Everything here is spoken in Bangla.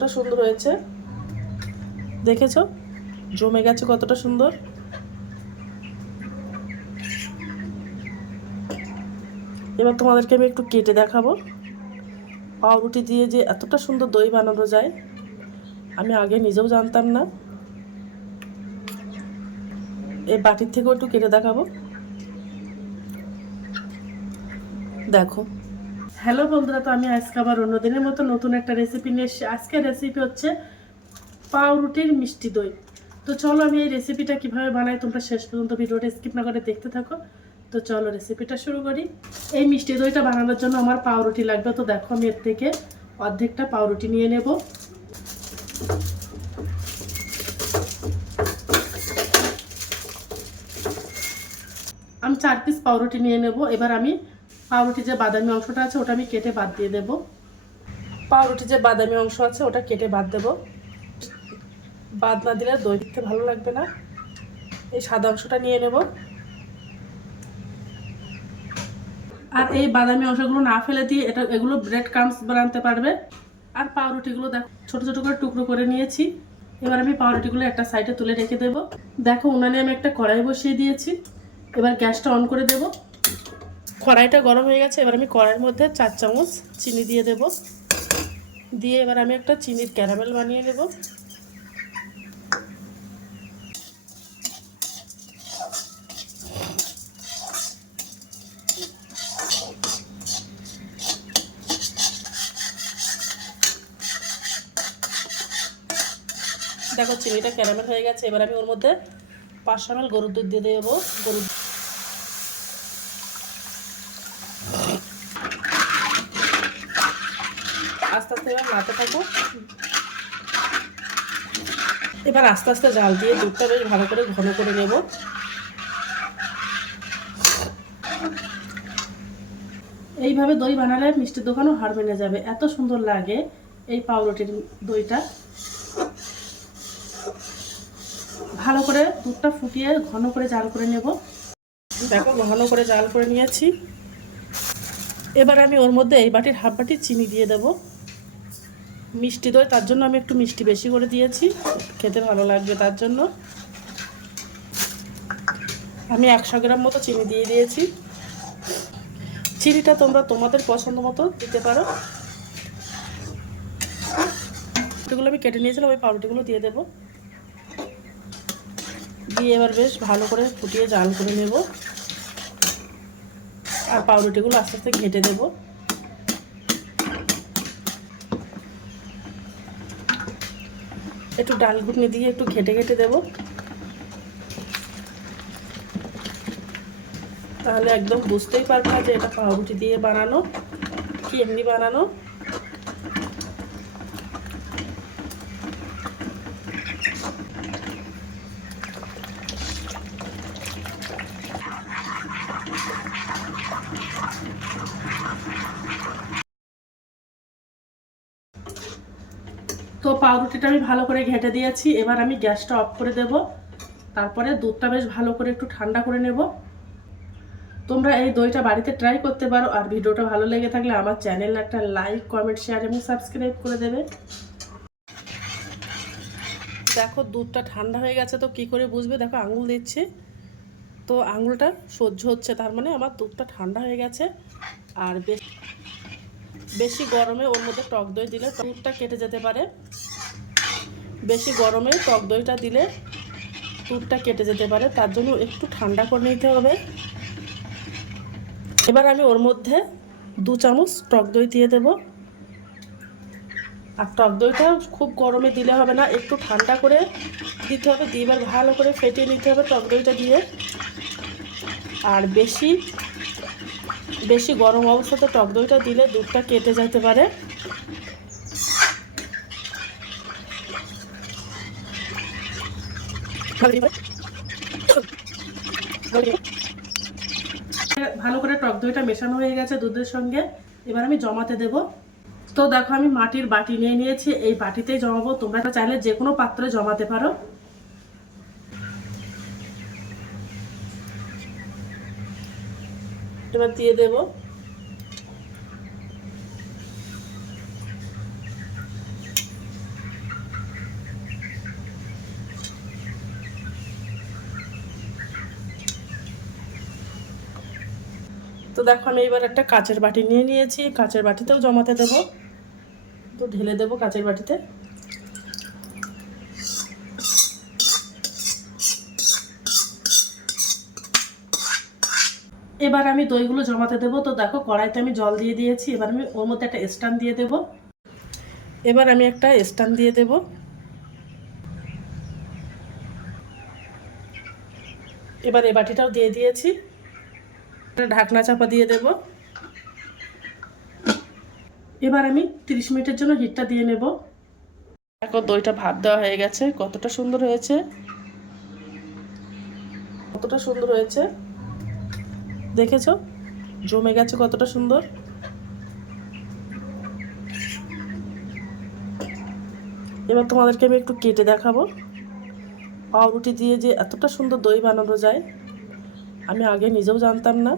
কতটা সুন্দর হয়েছে? দেখেছ? জমে গেছে কতটা সুন্দর? এবার তোমাদেরকে আমি একটু কেটে দেখাবো। পাউরুটি দিয়ে যে এতটা সুন্দর দই বানানো যায়, আমি আগে নিজেও জানতাম না। এই বাটির থেকেও একটু কেটে দেখাবো। দেখো। হ্যালো বন্ধুরা, তো আমি আজকে আবার অন্য দিনের মতো নতুন একটা রেসিপি নিয়ে এসেছি। আজকের রেসিপি হচ্ছে পাউরুটির মিষ্টি দই। তো চলো আমি এই রেসিপিটা কীভাবে বানাই তোমরা শেষ পর্যন্ত ভিডিওটা স্কিপ না করে দেখতে থাকো। তো চলো রেসিপিটা শুরু করি। এই মিষ্টি দইটা বানানোর জন্য আমার পাউরুটি লাগবে। তো দেখো আমি এর থেকে অর্ধেকটা পাউরুটি নিয়ে নেব। আমি চার পিস পাউরুটি নিয়ে নেব। এবার আমি পাউরুটি যে বাদামি অংশটা আছে ওটা আমি কেটে বাদ দিয়ে দেব। পাউরুটি যে বাদামি অংশ আছে ওটা কেটে বাদ দেব। বাদ না দিলে দই দিতে ভালো লাগবে না। এই সাদা অংশটা নিয়ে নেব। আর এই বাদামি অংশগুলো না ফেলে দিয়ে এটা এগুলো ব্রেড ক্রামস বানাতে পারবে। আর পাউরুটিগুলো দেখো ছোটো ছোটো করে টুকরো করে নিয়েছি। এবার আমি পাউরুটিগুলো একটা সাইডে তুলে রেখে দেব। দেখো উনানে আমি একটা কড়াই বসিয়ে দিয়েছি। এবার গ্যাসটা অন করে দেব। কড়াইটা গরম হয়ে গেছে, এবার আমি কড়াইয়ের মধ্যে চার চামচ চিনি দিয়ে দেব। দিয়ে এবার আমি একটা চিনির ক্যারামেল বানিয়ে নেব। দেখো, চিনিটা ক্যারামেল হয়ে গেছে, এবার আমি ওর মধ্যে পাঁচশো এমএল গরুর দুধ দিয়ে দেবো। গরুর এবার এবার আস্তে আস্তে জাল দিয়ে দুধটা বেশ ভালো করে ঘন করে নেব। এইভাবে দই বানালে মিষ্টির দোকানও হার মেনে যাবে। এত সুন্দর লাগে এই পাউরুটির দইটা। ভালো করে দুধটা ফুটিয়ে ঘন করে জাল করে নেব। দেখো, ঘন করে জাল করে নিয়েছি। এবার আমি ওর মধ্যে এই বাটির হাফ বাটি চিনি দিয়ে দেব। মিষ্টি দই, তার জন্য আমি একটু মিষ্টি বেশি করে দিয়েছি। খেতে ভালো লাগবে তার জন্য। আমি একশো গ্রাম মতো চিনি দিয়ে দিয়েছি। চিনিটা তোমরা তোমাদের পছন্দ মতো দিতে পারো। এগুলো আমি কেটে নিয়েছিলাম, ওই পাউরুটিগুলো দিয়ে দেবো। দিয়ে এবার বেশ ভালো করে ফুটিয়ে জাল করে নেব। আর পাউরুটিগুলো আস্তে আস্তে ঘেটে দেব। একটু ডাল ঘুটনি দিয়ে একটু ঘেটে ঘেটে দেব। তাহলে একদম বুঝতেই পারবে না যে এটা পাউরুটি দিয়ে বানানো, কি এমনি বানানো। তো পাউরুটিটা আমি ভালো করে ঘেটে দিয়েছি। এবার আমি গ্যাসটা অফ করে দেব। তারপরে দুধটা বেশ ভালো করে একটু ঠান্ডা করে নেব। তোমরা এই দইটা বাড়িতে ট্রাই করতে পারো আর ভিডিওটা ভালো লেগে থাকলে আমার চ্যানেল একটা লাইক কমেন্ট শেয়ার এবং সাবস্ক্রাইব করে দেবে। দেখো দুধটা ঠান্ডা হয়ে গেছে তো কি করে বুঝবে? দেখো আঙুল দিচ্ছে। তো আঙুলটা সহ্য হচ্ছে, তার মানে আমার দুধটা ঠান্ডা হয়ে গেছে। আর বেশ বেশি গরমে ওর মধ্যে টক দই দিলে দুধটা কেটে যেতে পারে। বেশি গরমে টক দইটা দিলে দুধটা কেটে যেতে পারে, তার জন্য একটু ঠান্ডা করে নিতে হবে। এবার আমি ওর মধ্যে দু চামচ টক দই দিয়ে দেব। আর টক দইটা খুব গরমে দিলে হবে না, একটু ঠান্ডা করে দিতে হবে, দিয়ে এবার ভালো করে ফেটিয়ে নিতে হবে টক দইটা দিয়ে। আর বেশি বেশি গরম অবস্থাতে টক দইটা দিলে দুধটা কেটে যেতে পারে। ভালো করে টক দইটা মেশানো হয়ে গেছে দুধের সঙ্গে। এবার আমি জমাতে দেব। তো দেখো আমি মাটির বাটি নিয়ে নিয়েছি, এই বাটিতেই জমাবো। তোমরা চাইলে যে কোনো পাত্রে জমাতে পারো। এবার দিয়ে দেব। তো দেখো আমি এবার একটা কাঁচের বাটি নিয়ে নিয়েছি। কাঁচের বাটিতেও জমাতে দেবো। তো ঢেলে দেবো কাঁচের বাটিতে। এবার আমি দইগুলো জমাতে দেবো। তো দেখো, কড়াইতে আমি জল দিয়ে দিয়েছি। এবার আমি ওর মধ্যে একটা স্ট্যান্ড দিয়ে দেবো। এবার আমি একটা স্ট্যান্ড দিয়ে দেবো। এবার এ বাটিটাও দিয়ে দিয়েছি। ঢাকনা চাপা দিয়ে দেব। এবার আমি তিরিশ মিনিটের জন্য হিটটা দিয়ে নেব। দেখো, দইটা ভাত দেওয়া হয়ে গেছে। কতটা সুন্দর হয়েছে। কতটা সুন্দর হয়েছে। দেখেছ? জমে গেছে কতটা সুন্দর। এবার তোমাদেরকে আমি একটু কেটে দেখাবো। পাউরুটি দিয়ে যে এতটা সুন্দর দই বানানো যায়, আমি আগে নিজেও জানতাম না।